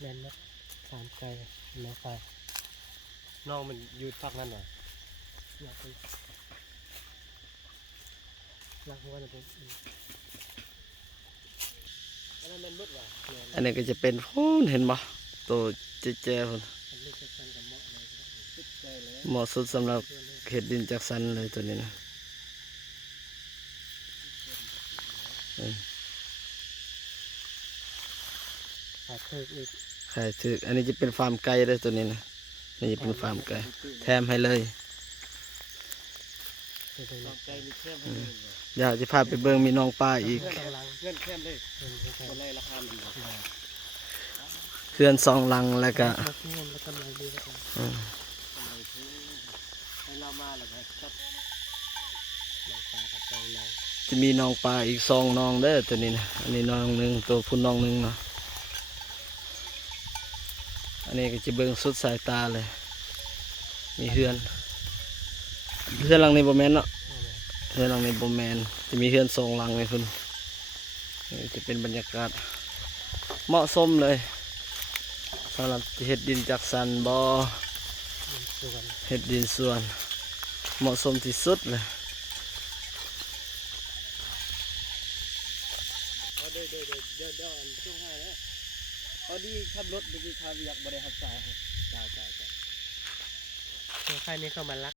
แน่นนะฟาร์มไก่น้องไก่น้องมันอยู่พักนั่นหน่อยอยากไปรักหัวนะผมอันนั้นมันมืดว่ะอันนี้ก็จะเป็นพูนเห็นบ่ตัวเจ๊ๆพุ่นเหมาะสุดสำหรับเขตดินจักสันเลยตัวนี้นะขาดเทิกอีก ใช่ถืออันนี้จะเป็นฟาร์มไก่เลยตัวนี้นะนี่จะเป็นฟาร์มไก่แถมให้เลยอยากจะพาไปเบิ่งมีน้องปลาอีกเพื่อนแคมเลยคนไรราคาหนึ่งเพื่อนสองลังแล้วก็จะมีน้องปลาอีกสองน้องเด้อตัวนี้นะอันนี้น้องหนึ่งตัวพุ่นน้องหนึ่งเนาะอันนี้ก็จะเบิ่งสุดสายตาเลยมีเฮือนหลังในบ่แม่นเนาะเฮือนหลังในบ่แม่นจะมีเฮือนสองหลังเลยคุณนี่จะเป็นบรรยากาศเหมาะสมเลยสำหรับเฮ็ดดินจักสันบ่เฮ็ดดินสวนเหมาะสมที่สุดเลยเดี๋ยวช่วงให้นะพอดีขับรถเมื่อกี้ขับอยากบริหารจ่ายช่วงค่ายนี้เข้ามาลัก